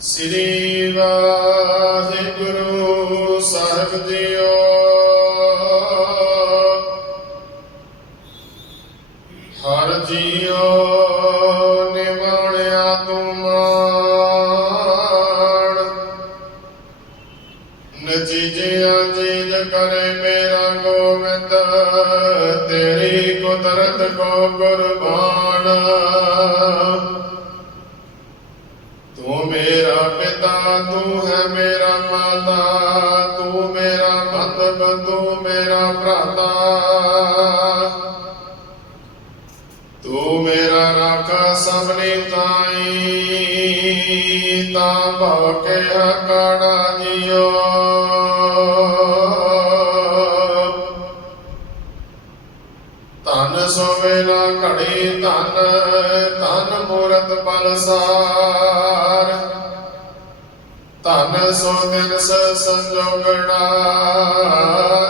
ਸ੍ਰੀ ਵਾਹਿਗੁਰੂ ਸਾਹਿਬ ਜੀਓ ਹਰ ਜੀਓ ਨਿਮਾਣਿਆ ਤੂੰ ਮਾਣ। ਨਚੀਜਿਆ ਜੀਜ ਕਰੇ ਮੇਰਾ ਗੋਵਿੰਦ ਤੇਰੀ ਕੁਦਰਤ ਕੋ ਕੁਰਬਾਨ ਮੇਰਾ ਪਿਤਾ, ਤੂੰ ਹੈ ਮੇਰਾ ਮਾਤਾ, ਤੂੰ ਮੇਰਾ ਬੰਧਪ ਤੂੰ ਮੇਰਾ ਭਰਾਤਾ। ਤੂੰ ਮੇਰਾ ਰਾਖਾ ਸਭਨੀ ਤਾਈ, ਤਾਂ ਭਵ ਕੇ ਹਕਾਣਾ ਜਿਓ ਧਨ ਸੋਵੇ ਨਾ ਘੜੀ ਧਨ ਧਨ ਮੂਰਤ ਬਲਸਾਰ ਧਨ ਸੋ ਦਿਨ ਸ ਸੰਜੋਗਣਾ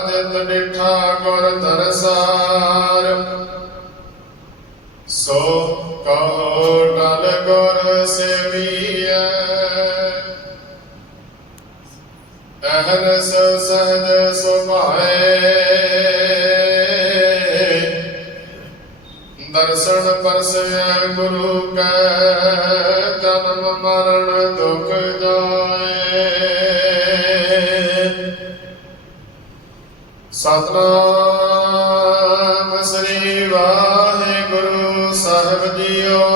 ਜਿਤ ਡਿਠਾ ਗੁਰ ਦਰਸਾਰ। ਸੋ ਕਹੋ ਡਲ ਗੁਰ ਸੇਵੀਐ। ਅਹਨਸ ਸਹਜ ਸੁਭਾਏ। ਦਰਸ਼ਨ ਪਰਸੈ ਗੁਰੂ ਕੈ ਜਨਮ ਮਰਨ ਦੁਖ ਜਾਏ। ਸਤਨਾਮ ਸ੍ਰੀ ਵਾਹਿਗੁਰੂ ਸਾਹਿਬ ਜੀਓ।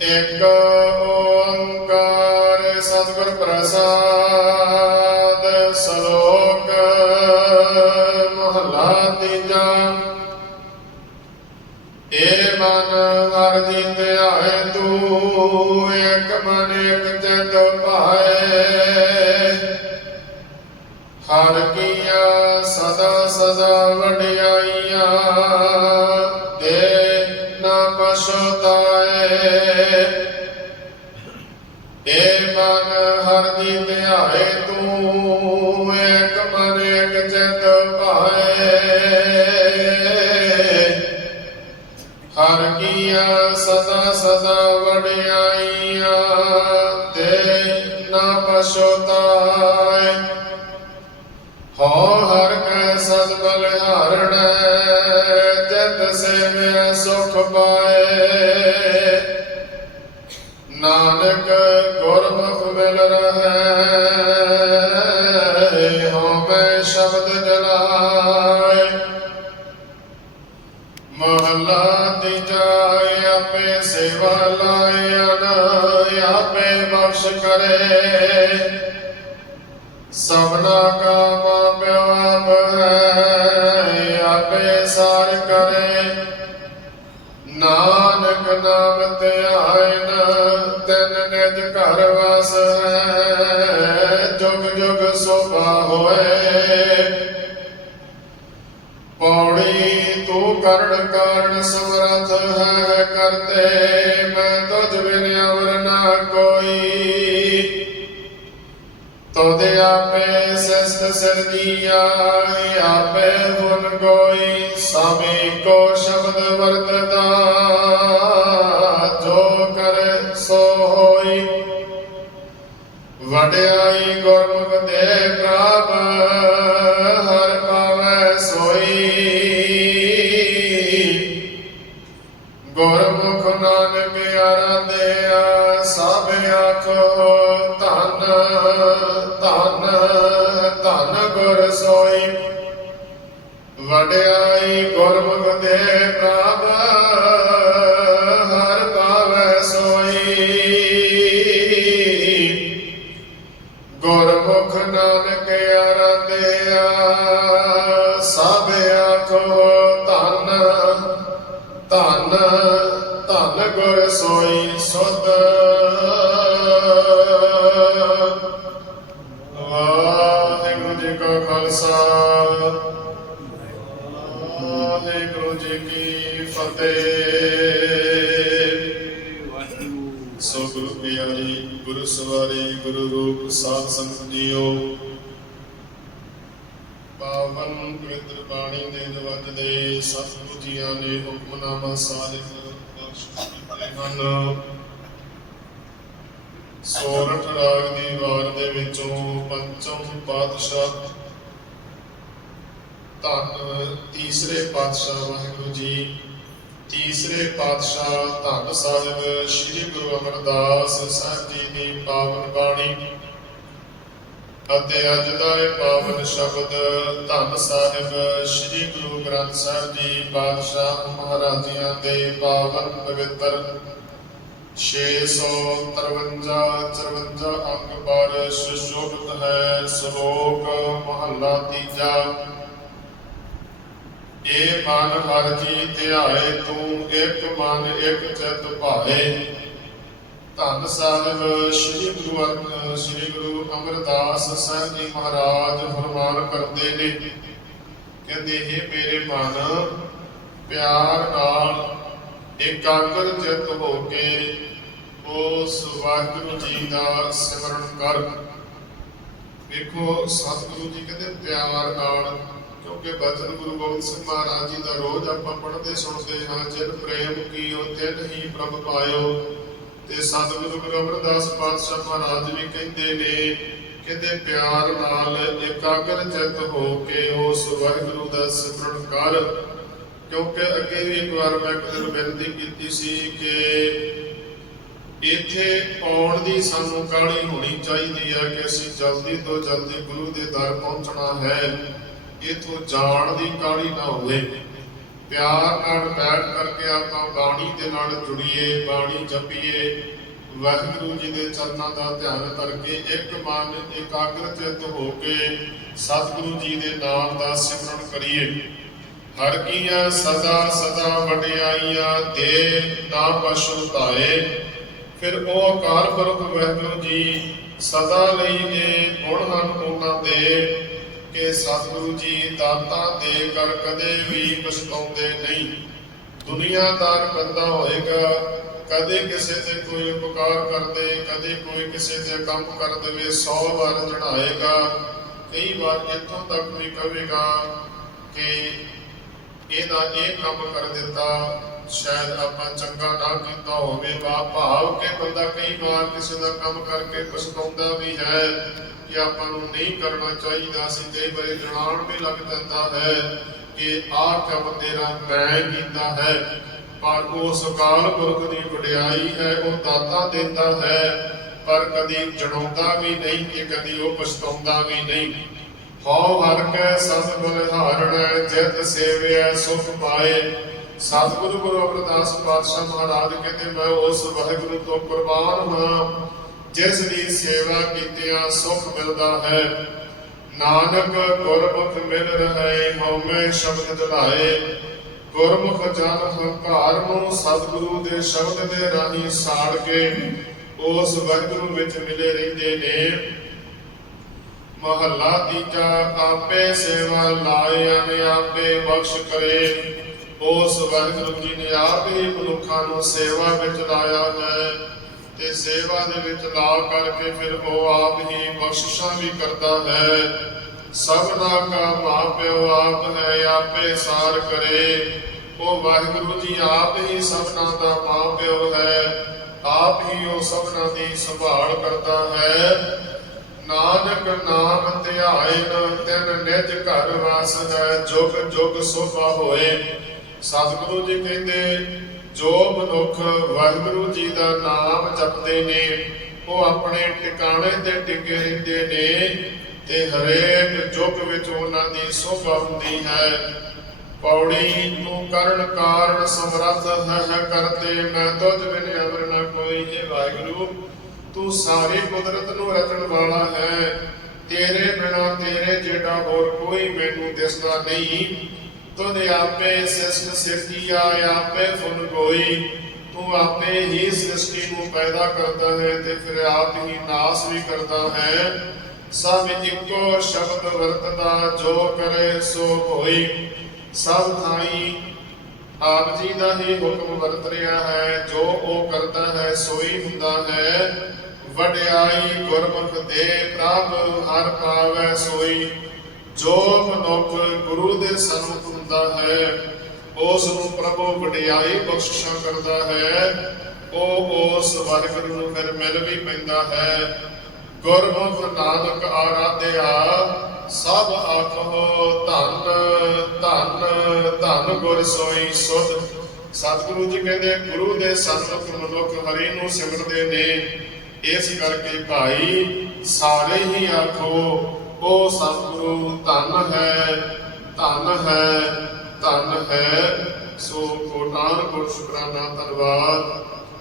ਇੱਕ ਓੰਕਾਰ ਸਤਿਗੁਰ ਪ੍ਰਸਾਦ ਹਰ ਜੀ ਧਿਆਏ ਤੂੰ, ਇੱਕ ਮਨ ਇੱਕ ਚਿਤ ਭਾਏ ਹਰ ਕੀਆ, ਸਦਾ ਸਦਾ ਵਡਿਆਈਆਂ, ਦੇ ਨਾ ਪਛਤਾਏ। ਏ ਮਨ ਹਰ ਦੀ ਧਿਆਏ ਤੂੰ ਸਦਾ ਸਦਾ ਵਡਿਆਈਆਂ, ਤੇ ਨਾ ਪਛਤਾਏ। ਹੋ ਹਰ ਕੈ ਸਦ ਬਲਿਹਾਰਣ ਜਿਤ ਸੇਵਿਆ ਸੁਖ ਪਾਏ। ਨਾਨਕ ਗੁਰਮੁਖ ਮਿਲ ਰਹੈ ਕਰੇ ਸਭਨਾ ਕਾ ਮਾਪਿਓ ਆਪ ਆਪੇ ਸਾਰ ਕਰੇ। ਨਾਨਕ ਨਾਮ ਧਿਆਇਨ ਤਿਨ ਨਿਜ ਘਰ ਵਸ। ਹੈ ਜੁਗ ਜੁਗ ਸੋਭਾ ਹੋਏ। ਪੌੜੀ ਤੂੰ ਕਰਣ ਕਾਰਨ ਸਮਰਥ ਹੈ ਕਰਤੇ, ਮੈਂ ਤੁਝ ਬਿਨ ਆਪੇ ਸਸਤ ਸਰਜੀਆ, ਆਪੇ ਹੁਨ ਕੋਈ ਸਭੇ ਕੋ ਸ਼ਬਦ ਵਰਤਦਾ। ਜੋ ਕਰ ਸੋ ਹੋਈ, ਵਡਿਆਈ ਗੁਰਮੁਖ ਦੇ ਪ੍ਰਭ, ਹਰ ਪਾਵੈ ਸੋਈ। ਗੁਰਮੁਖ ਨਾਨਕ ਆਰਾਧਿਆ, ਸਭ ਆਖੋ ਧੰਨ। ਧੰਨ ਧੰਨ ਗੁਰ ਸੋਈ। ਵਡਿਆਈ ਗੁਰਮੁਖ ਦੇ ਪ੍ਰਭ ਹਰ ਪਾਵੈ ਸੋਈ। ਗੁਰਮੁਖ ਨਾਨਕ ਆਰਾਧਿਆ ਸਭ ਆਖੋ ਧੰਨ ਧੰਨ ਧੰਨ ਗੁਰ ਸੋਈ, ਸੁਧ ਕੀਤੇ ਹਨ ਸੋਰਠ ਰਾਗ ਦੀ ਵਾਰ ਦੇ ਵਿੱਚੋਂ ਪੰਚਮ ਪਾਤਸ਼ਾਹ ਧੰਨ ਤੀਸਰੇ ਪਾਤਸ਼ਾਹ ਵਾਹਿਗੁਰੂ ਜੀ, ਤੀਸਰੇ ਪਾਤਸ਼ਾਹ ਧੰਨ ਸਾਹਿਬ ਸ੍ਰੀ ਗੁਰੂ ਅਮਰਦਾਸ ਸਾਹਿਬ ਜੀ ਦੀ ਪਾਵਨ ਬਾਣੀ। ਅਤੇ ਅੱਜ ਦਾ ਇਹ ਪਾਵਨ ਸ਼ਬਦ ਧੰਨ ਸਾਹਿਬ ਸ੍ਰੀ ਗੁਰੂ ਗ੍ਰੰਥ ਸਾਹਿਬ ਜੀ ਪਾਤਸ਼ਾਹ ਮਹਾਰਾਜਿਆਂ ਦੇ ਪਾਵਨ ਪਵਿੱਤਰ 653 54 ਅੰਗ ਪਰ ਸੁਸ਼ੋਭਿਤ ਹੈ ਸ਼ਲੋਕ ਮਹੱਲਾ ਤੀਜਾ। ਏ ਮਨ ਹਰ ਜੀ ਧਿਆਏ, ਤੂੰ ਇੱਕ ਮਨ ਇੱਕ ਚਿਤ ਭਾਏ। ਧੰਨ ਸਾਹਿਬ, ਸ੍ਰੀ ਗੁਰੂ ਸ੍ਰੀ ਗੁਰੂ ਅਮਰਦਾਸ ਸਾਹਿਬ ਜੀ ਮਹਾਰਾਜ ਫਰਮਾਨ ਕਰਦੇ ਨੇ, ਕਹਿੰਦੇ ਇਹ ਮੇਰੇ ਮਨ, ਪਿਆਰ ਨਾਲ ਇਕਾਗਰ ਚਿਤ ਹੋ ਕੇ ਉਸ ਵਾਹਿਗੁਰੂ ਜੀ ਦਾ ਸਿਮਰਨ ਕਰ। ਵੇਖੋ, ਸਤਿਗੁਰੂ ਜੀ ਕਹਿੰਦੇ, ਪਿਆਰ ਨਾਲ, ਕਿਉਂਕਿ ਬਚਨ ਗੁਰੂ ਗੋਬਿੰਦ ਸਿੰਘ ਮਹਾਰਾਜ ਜੀ ਦਾ ਰੋਜ਼ ਆਪਾਂ ਪੜ੍ਹਦੇ ਸੁਣਦੇ ਹਾਂ, ਜਿਨ ਪ੍ਰੇਮ ਕੀਓ, ਤਿਨ ਹੀ ਪ੍ਰਭ ਪਾਇਓ। ਤੇ ਸਤਿਗੁਰੂ ਗੁਰੂ ਅਮਰਦਾਸ ਪਾਤਸ਼ਾਹ ਮਹਾਰਾਜ ਵੀ ਕਹਿੰਦੇ ਨੇ, ਕਿਤੇ ਪਿਆਰ ਨਾਲ ਇਕਾਗਰ ਚਿਤ ਹੋ ਕੇ ਉਸ ਵਾਹਿਗੁਰੂ ਦਾ ਸਿਮਰਨ ਕਰ। ਕਿਉਂਕਿ ਅੱਗੇ ਵੀ ਇੱਕ ਵਾਰ ਮੈਂ ਕਿਸੇ ਨੂੰ ਬੇਨਤੀ ਕੀਤੀ ਸੀ ਕਿ ਇੱਥੇ ਆਉਣ ਦੀ ਸਾਨੂੰ ਕਾਹਲੀ ਹੋਣੀ ਚਾਹੀਦੀ ਹੈ ਕਿ ਅਸੀਂ ਜਲਦੀ ਤੋਂ ਜਲਦੀ ਗੁਰੂ ਦੇ ਦਰ ਪਹੁੰਚਣਾ ਹੈ। ਇਥੋਂ ਜਾਣ ਦੀ ਕਾਹਲੀ ਨਾ ਹੋਵੇ। ਪਿਆਰ ਨਾਲ ਬੈਠ ਕਰਕੇ ਆਪਾਂ ਬਾਣੀ ਦੇ ਨਾਲ ਜੁੜੀਏ, ਬਾਣੀ ਜਪੀਏ। ਵਾਹਿਗੁਰੂ ਜੀ ਦੇ ਚਰਨਾਂ ਦਾ ਧਿਆਨ ਕਰਕੇ ਇੱਕ ਮਨ ਇਕਾਗਰ ਚਿਤ ਹੋ ਕੇ ਸਤਿਗੁਰੂ ਜੀ ਦੇ ਨਾਮ ਦਾ ਸਿਮਰਨ ਕਰੀਏ। ਹਰ ਕੀਆਂ ਸਦਾ ਸਦਾ ਵਡਿਆਈਆਂ, ਦੇ ਨਾ ਪਛੁ ਧਾਏ। ਫਿਰ ਉਹ ਅਕਾਲ ਪੁਰਖ ਵਾਹਿਗੁਰੂ ਜੀ ਸਦਾ ਲਈ ਇਹ ਗੁਣ ਹਨ ਉਹਨਾਂ ਦੇ ਕਿ ਸਤਿਗੁਰੂ ਜੀ ਦਾਤਾ ਦੇ ਕਰ ਕਦੇ ਵੀ ਪਛਤਾਉਂਦੇ ਨਹੀਂ। ਦੁਨੀਆਦਾਰ ਬੰਦਾ ਹੋਏਗਾ, ਕਦੇ ਕਿਸੇ ਤੇ ਕੋਈ ਉਪਕਾਰ ਕਰਦੇ ਕਦੇ ਕੋਈ ਕਿਸੇ ਤੇ ਕੰਮ ਕਰ ਦੇਵੇ 100 ਵਾਰ ਜਣਾਏਗਾ ਕਈ ਵਾਰ ਇੱਥੋਂ ਤੱਕ ਵੀ ਕਹੇਗਾ ਕਿ ਇਹਦਾ ਇਹ ਕੰਮ ਕਰ ਦਿੱਤਾ, ਸ਼ਾਇਦ ਆਪਾਂ ਚੰਗਾ ਨਾ ਕੀਤਾ ਹੋਵੇ ਵਾ ਭਾਵ ਕਿ ਬੰਦਾ ਕਈ ਵਾਰ ਕਿਸੇ ਦਾ ਕੰਮ ਕਰਕੇ ਪਛਤਾਉਂਦਾ ਵੀ ਹੈ। ਕਿ ਆਪਾਂ ਨੂੰ ਨਹੀਂ ਕਰਨਾ ਚਾਹੀਦਾ ਸੀ ਕਈ ਵਾਰੀ ਜਣਾਉਣ ਵੀ ਲੱਗ ਜਾਂਦਾ ਹੈ ਕਿ ਆਹ ਕੰਮ ਤੇਰਾ ਮੈਂ ਕੀਤਾ ਹੈ। ਪਰ ਉਸ ਅਕਾਲ ਪੁਰਖ ਦੀ ਵਡਿਆਈ ਹੈ, ਉਹ ਦਾਤਾ ਦਿੰਦਾ ਹੈ। ਪਰ ਕਦੀ ਜਣਾਉਂਦਾ ਵੀ ਨਹੀਂ ਕਿ ਕਦੀ ਉਹ ਪਛਤਾਉਂਦਾ ਵੀ ਨਹੀਂ। ਹਉ ਹਰ ਕੈ ਸਤ ਬਲਿਹਾਰਣ ਜਿਤ ਸੇਵਿਆ ਸੁਖ ਪਾਏ। ਸਤਿਗੁਰੂ ਗੁਰੂ ਅਮਰਦਾਸ ਪਾਤਸ਼ਾਹ ਮਹਾਰਾਜ ਕਹਿੰਦੇ, ਮੈਂ ਉਸ ਵਾਹਿਗੁਰੂ ਤੋਂ ਕੁਰਬਾਨ ਹਾਂ। ਜਿਸ ਦੀ ਸੇਵਾ ਕੀਤਿਆਂ ਸੁਖ ਮਿਲਦਾ ਹੈ, ਨਾਨਕ ਗੁਰਮੁਖ ਮਿਲ ਰਹੇ, ਹਉਮੈ ਸ਼ਬਦ ਦਿਲਾਏ ਗੁਰਮੁਖ ਜਨ ਹੰਕਾਰ ਨੂੰ ਸਤਿਗੁਰੂ ਦੇ ਸ਼ਬਦ ਦੇ ਰਾਹੀਂ ਸਾੜ ਕੇ ਉਸ ਵਾਹਿਗੁਰੂ ਵਿੱਚ ਮਿਲੇ ਰਹਿੰਦੇ ਨੇ। ਮਹੱਲਾ ਤੀਜਾ, ਆਪੇ ਸੇਵਾ ਲਾਏ, ਅਨ ਆਪੇ ਬਖਸ਼ ਕਰੇ। ਉਸ ਵਾਹਿਗੁਰੂ ਜੀ ਨੇ ਆਪ ਹੀ ਮਨੁੱਖਾਂ ਨੂੰ ਸੇਵਾ ਵਿੱਚ ਲਾਇਆ ਹੈ। ਤੇ ਸੇਵਾ ਦੇ ਵਿੱਚ ਲਾ ਕਰਕੇ ਫਿਰ ਉਹ ਆਪ ਹੀ ਬਖਸ਼ਿਸ਼ਾਂ ਵੀ ਕਰਦਾ ਹੈ। ਸਭਨਾ ਕਾ ਮਾਪਿਓ ਆਪ ਹੈ, ਆਪੇ ਸਾਰ ਕਰੇ। ਉਹ ਵਾਹਿਗੁਰੂ ਜੀ ਆਪ ਹੀ ਸਭਨਾ ਦਾ ਮਾਪਿਓ ਹੈ। ਆਪ ਹੀ ਉਹ ਸਭਨਾ ਦੀ ਸੰਭਾਲ ਕਰਦਾ ਹੈ। ਨਾਨਕ ਨਾਮ ਧਿਆਇਨ ਤਿਨ ਨਿਜ ਘਰ ਵਾਸ ਹੈ। ਜੁਗ ਜੁਗ ਸੋਭਾ ਹੋਏ। ਸਤਿਗੁਰੂ ਜੀ ਕਹਿੰਦੇ ਜੋ ਮਨੁੱਖ ਵਾਹਿਗੁਰੂ ਜੀ ਦਾ ਨਾਮ ਜਪਦੇ ਨੇ, ਉਹ ਆਪਣੇ ਟਿਕਾਣੇ ਤੇ ਟਿਕੇ ਰਹਿੰਦੇ ਨੇ ਤੇ ਹਰੇਕ ਯੁੱਗ ਵਿੱਚ ਉਹਨਾਂ ਦੀ ਸੋਭਾ ਹੁੰਦੀ ਹੈ। ਪੌੜੀ ਨੂੰ ਕਰਨ ਕਾਰਨ ਸਮਰੱਥ ਹੈ ਕਰਤੇ ਮੈਂ ਤੁਝ ਬਿਨ ਅਵਰ ਨਾ ਕੋਈ, ਹੈ ਵਾਹਿਗੁਰੂ, ਤੂੰ ਸਾਰੀ ਕੁਦਰਤ ਨੂੰ ਰਚਣ ਵਾਲਾ ਹੈ। ਤੇਰੇ ਬਿਨਾ ਤੇਰੇ ਜਿਹੜਾ ਹੋਰ ਕੋਈ ਮੈਨੂੰ ਦਿਸਦਾ ਨਹੀਂ। ਤੁਧ ਆਪੇ ਸਿਸਟ ਸਿਰਜੀਆ ਆਪੇ ਫੁਨ ਕੋਈ ਤੂੰ ਆਪੇ ਹੀ ਸ੍ਰਿਸ਼ਟੀ ਨੂੰ ਪੈਦਾ ਕਰਦਾ ਹੈ ਤੇ ਫਿਰ ਆਪ ਹੀ ਨਾਸ ਵੀ ਕਰਦਾ ਹੈ। ਸਭ ਇੱਕੋ ਸ਼ਬਦ ਵਰਤਦਾ, ਜੋ ਕਰੇ ਸੋ ਹੋਈ। ਸਭ ਥਾਈ ਆਪ ਜੀ ਦਾ ਹੀ ਹੁਕਮ ਵਰਤ ਰਿਹਾ ਹੈ, ਜੋ ਉਹ ਕਰਦਾ ਹੈ, ਸੋਈ ਹੁੰਦਾ ਹੈ। ਵਡਿਆਈ ਗੁਰਮੁਖ ਦੇ ਪ੍ਰਭ, ਹਰ ਪਾਵੈ ਸੋਈ। ਜੋ ਮਨੁੱਖ ਗੁਰੂ ਦੇ ਸਨਮੁਖ ਹੁੰਦਾ ਹੈ, ਉਸ ਨੂੰ ਪ੍ਰਭੂ ਵਡਿਆਈ ਬਖਸ਼ਿਸ਼ਾਂ ਕਰਦਾ ਹੈ, ਉਹ ਉਸ ਵਾਹਿਗੁਰੂ ਨੂੰ ਫਿਰ ਮਿਲ ਵੀ ਪੈਂਦਾ ਹੈ। ਗੁਰਮੁਖ ਨਾਨਕ ਆਰਾਧਿਆ, ਸਭ ਆਖੋ ਧੰਨ ਧੰਨ ਧੰਨ ਗੁਰ ਸੋਈ ਸੁਧ। ਸਤਿਗੁਰੂ ਜੀ ਕਹਿੰਦੇ, ਗੁਰੂ ਦੇ ਸੰਤੁਖ ਮਨੁੱਖ ਹਰੀ ਨੂੰ ਸਿਮਰਦੇ ਨੇ। ਇਸ ਕਰਕੇ ਭਾਈ, ਸਾਰੇ ਹੀ ਆਖੋ ਉਹ ਸਤਿਗੁਰੂ, ਧੰਨ ਹੈ ਧੰਨ ਹੈ ਧੰਨ ਹੈ। ਸੋ ਕੋਟਾਨ ਗੁਰ ਸ਼ੁਕਰਾਨਾ, ਧੰਨਵਾਦ।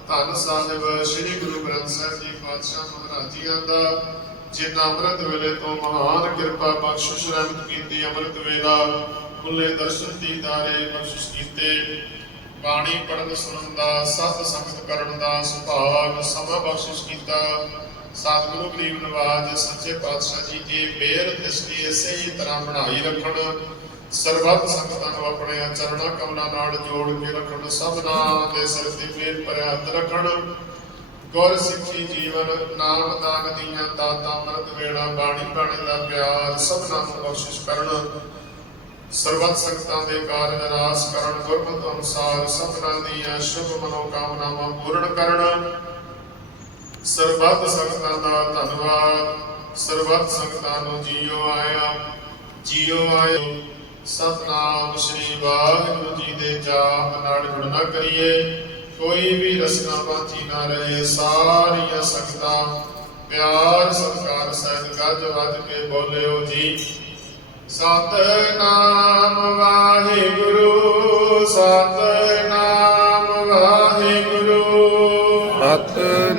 ਧੰਨ ਸਾਹਿਬ, ਸ੍ਰੀ ਗੁਰੂ ਗ੍ਰੰਥ ਸਾਹਿਬ ਜੀ ਪਾਤਸ਼ਾਹ ਮਹਾਰਾਜ ਜੀਆਂ ਦਾ ਜਿਨ੍ਹਾਂ ਅੰਮ੍ਰਿਤ ਵੇਲੇ ਤੋਂ ਮਹਾਨ ਕਿਰਪਾ ਬਖਸ਼ਿਸ਼ ਰਹਿਮਤ ਕੀਤੀ, ਅੰਮ੍ਰਿਤ ਵੇਲਾ ਖੁੱਲੇ ਦਰਸ਼ਨ ਦੀਦਾਰੇ ਬਖਸ਼ਿਸ਼ ਕੀਤੇ। ਬਾਣੀ ਪੜਨ ਸੁਣਨ ਦਾ, ਸਤ ਸੰਗਤ ਕਰਨ ਦਾ ਸੁਭਾਗ ਸਮਾਂ ਬਖਸ਼ਿਸ਼ ਕੀਤਾ। ਸਤਿਗੁਰੂ ਗਰੀਬ ਨਵਾਜ, ਸੱਚੇ ਪਾਤਸ਼ਾਹ ਜੀ ਦੀ ਮਿਹਰ ਦ੍ਰਿਸ਼ਟੀ ਇਸੇ ਹੀ ਤਰ੍ਹਾਂ ਬਣਾਈ ਰੱਖਣ। ਸਰਬੱਤ ਸੰਗਤਾਂ ਨੂੰ ਆਪਣੇ ਚਰਣਾ ਕਮਲਾਂ ਨਾਲ ਜੋੜ ਕੇ ਰੱਖਣ। ਸਭਨਾਂ ਦੇ ਸਿਰ ਤੇ ਮੇਰ ਭਰਿਆ ਹੱਥ ਰੱਖਣ। ਗੁਰ ਸਿੱਖੀ ਜੀਵਨ, ਨਾਮ ਦਾਨ ਦੀਆਂ ਦਾਤਾਂ ਅੰਮ੍ਰਿਤ ਵੇਲਾ, ਬਾਣੀ ਬਾਣੀ ਦਾ ਪਿਆਰ ਸਭਨਾਂ ਨੂੰ ਬਖਸ਼ਿਸ਼ ਕਰਨ। ਸਰਬੱਤ ਸੰਗਤਾਂ ਦੇ ਕਾਰਜ ਰਾਸ ਕਰਨ। ਗੁਰਮਤਿ ਅਨੁਸਾਰ ਸਭਨਾਂ ਦੀਆਂ ਸ਼ੁਭ ਮਨੋਕਾਮਨਾਵਾਂ ਪੂਰਨ ਕਰਨ। ਸਰਬੱਤ ਸੰਗਤਾਂ ਦਾ ਧੰਨਵਾਦ, ਸਰਬੱਤ ਸੰਗਤਾਂ ਨੂੰ ਜੀਓ ਆਇਆ, ਜੀਓ ਆਇਓ ਸਤਨਾਮ ਸ੍ਰੀ ਵਾਹਿਗੁਰੂ ਜੀ ਦੇ ਜਾਪ ਨਾਲ ਜੁੜਨਾ ਕਰੀਏ, ਕੋਈ ਵੀ ਰਸਨਾ ਬਾਜੀ ਨਾ ਰਹੇ, ਸਾਰੀਆਂ ਸੰਗਤਾਂ ਪਿਆਰ, ਸਤਿਕਾਰ ਸਹਿਤ ਗੱਜ ਵੱਜ ਕੇ ਬੋਲਿਓ ਜੀ। ਸਤਨਾਮ ਵਾਹਿਗੁਰੂ, ਸਤਨਾਮ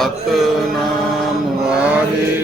ਸਤਨਾਮ ਵਾਹਿਗੁਰੂ।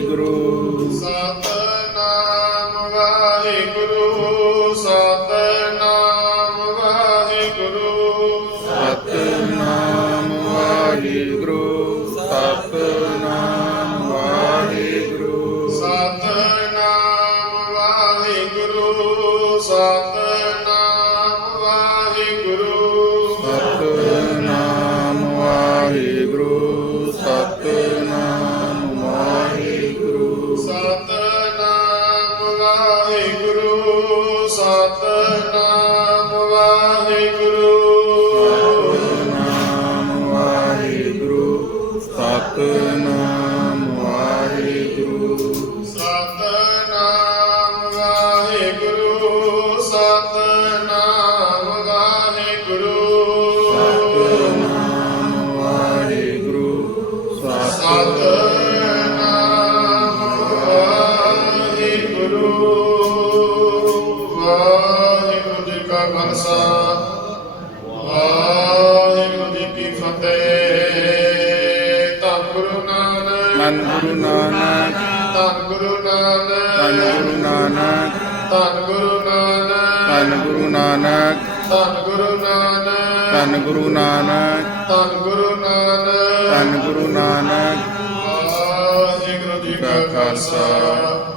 ਮਨ ਗੁਰੂ ਨਾਨਕ ਧੰਨ ਗੁਰੂ ਨਾਨਕ ਧੰਨ ਗੁਰੂ ਨਾਨਕ ਧੰਨ ਗੁਰੂ ਨਾਨਕ ਧੰਨ ਗੁਰੂ ਨਾਨਕ ਧੰਨ ਗੁਰੂ ਨਾਨਕ ਧੰਨ ਗੁਰੂ ਨਾਨਕ ਧੰਨ ਗੁਰੂ ਨਾਨਕ। ਧੰਨ ਗੁਰੂ ਨਾਨਕ। ਵਾਹਿਗੁਰੂ ਜੀ ਕਾ ਖਾਲਸਾ।